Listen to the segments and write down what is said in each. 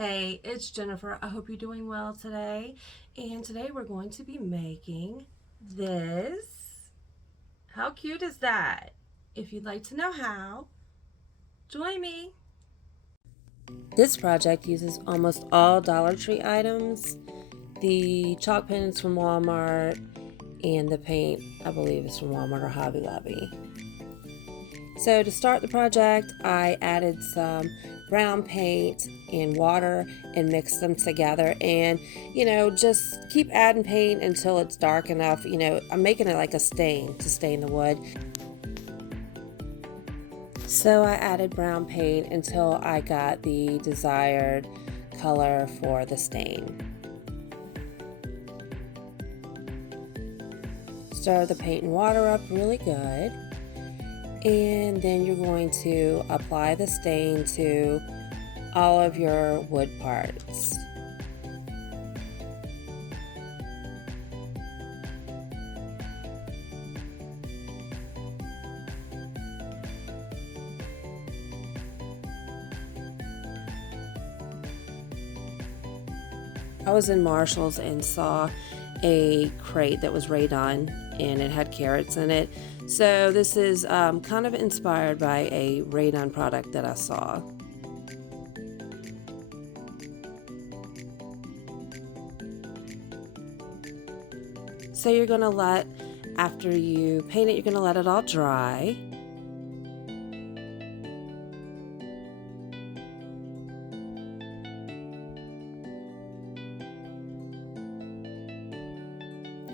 Hey, it's Jennifer. I hope you're doing well today. And today we're going to be making this. How cute is that? If you'd like to know how, join me. This project uses almost all Dollar Tree items. The chalk pen is from Walmart, and the paint, I believe, is from Walmart or Hobby Lobby. So to start the project, I added some brown paint and water and mixed them together, and just keep adding paint until it's dark enough. I'm making it like a stain to stain the wood. So I added brown paint until I got the desired color for the stain. Stir the paint and water up really good. And then you're going to apply the stain to all of your wood parts. I was in Marshall's and saw a crate that was Rae Dunn, and it had carrots in it. So this is kind of inspired by a Rae Dunn product that I saw. So you're going to after you paint it, you're going to let it all dry.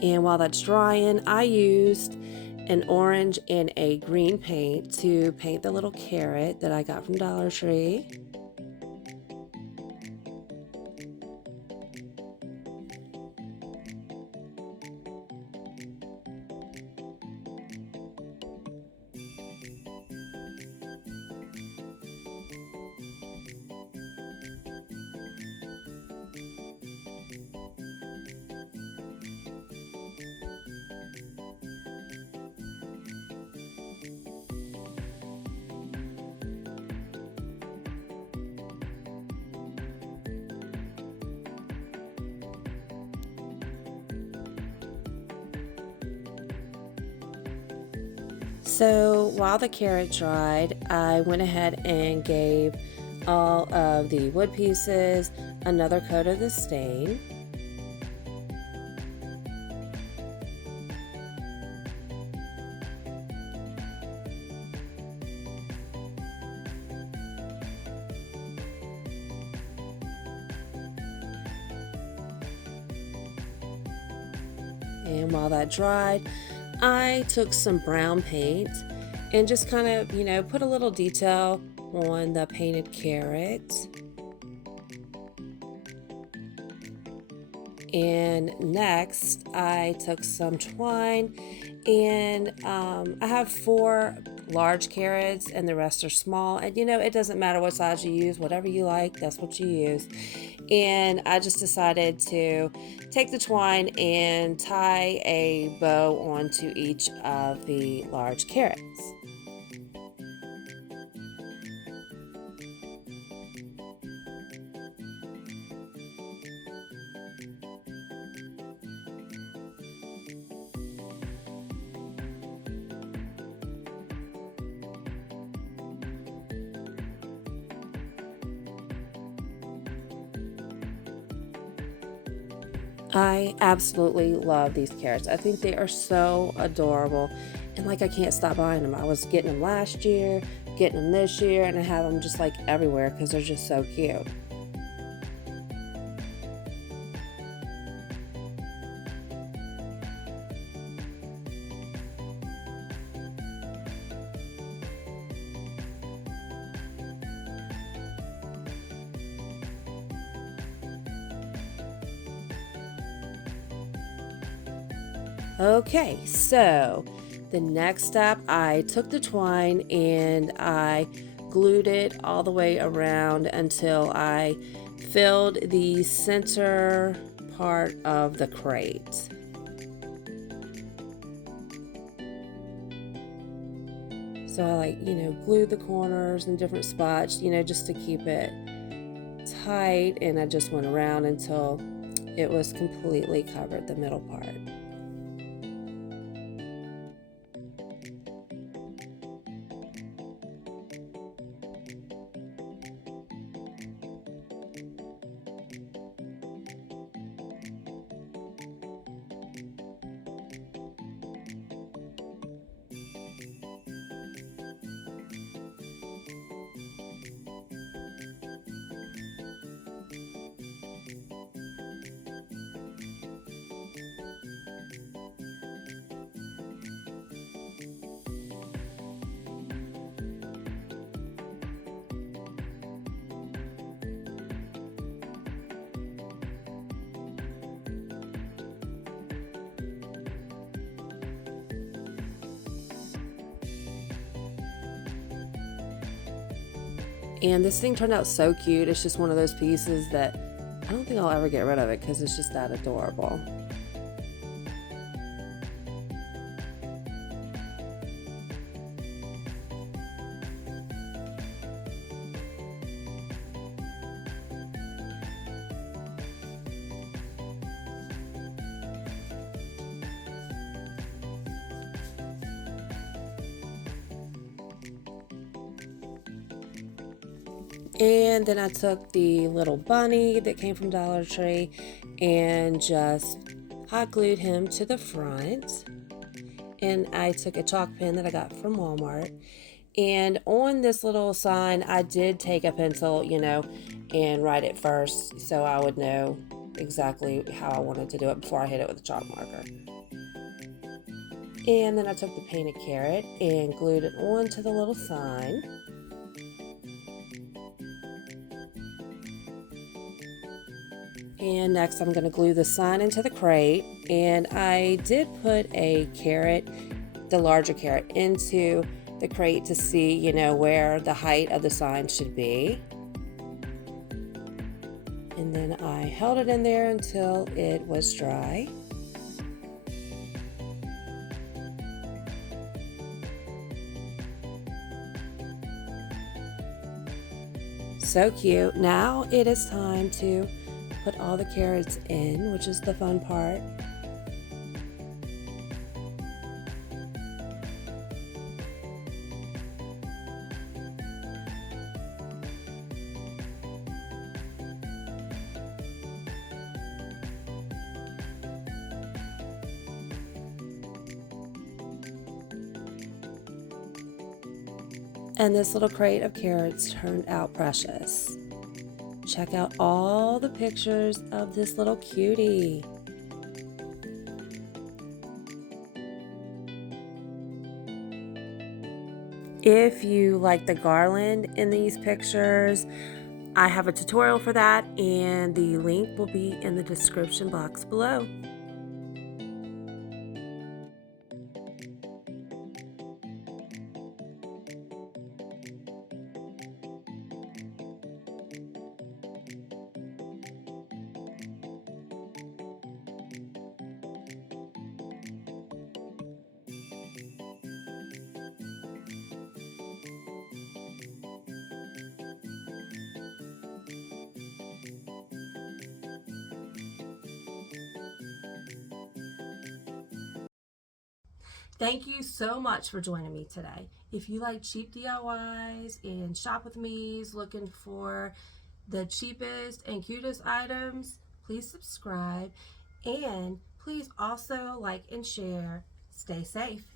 And while that's drying, I used an orange and a green paint to paint the little carrot that I got from Dollar Tree. So while the carrot dried, I went ahead and gave all of the wood pieces another coat of the stain. And while that dried, I took some brown paint and just kind of, put a little detail on the painted carrot. And next, I took some twine, and I have 4 large carrots and the rest are small. And it doesn't matter what size you use, whatever you like, that's what you use. And I just decided to take the twine and tie a bow onto each of the large carrots. I absolutely love these carrots. I think they are so adorable, and I can't stop buying them. I was getting them last year, getting them this year, and I have them just everywhere because they're just so cute. Okay, so the next step, I took the twine and I glued it all the way around until I filled the center part of the crate. So I glued the corners in different spots, just to keep it height, and I just went around until it was completely covered, the middle part. And this thing turned out so cute. It's just one of those pieces that I don't think I'll ever get rid of it because it's just that adorable. And then I took the little bunny that came from Dollar Tree and just hot glued him to the front. And I took a chalk pen that I got from Walmart. And on this little sign, I did take a pencil, and write it first so I would know exactly how I wanted to do it before I hit it with a chalk marker. And then I took the painted carrot and glued it onto the little sign. And next I'm going to glue the sign into the crate, and I did put a carrot, the larger carrot, into the crate to see, where the height of the sign should be. And then I held it in there until it was dry. So cute. Now it is time to put all the carrots in, which is the fun part. And this little crate of carrots turned out precious. Check out all the pictures of this little cutie. If you like the garland in these pictures, I have a tutorial for that, and the link will be in the description box below. Thank you so much for joining me today. If you like cheap DIYs and shop with me's looking for the cheapest and cutest items, please subscribe, and please also like and share. Stay safe.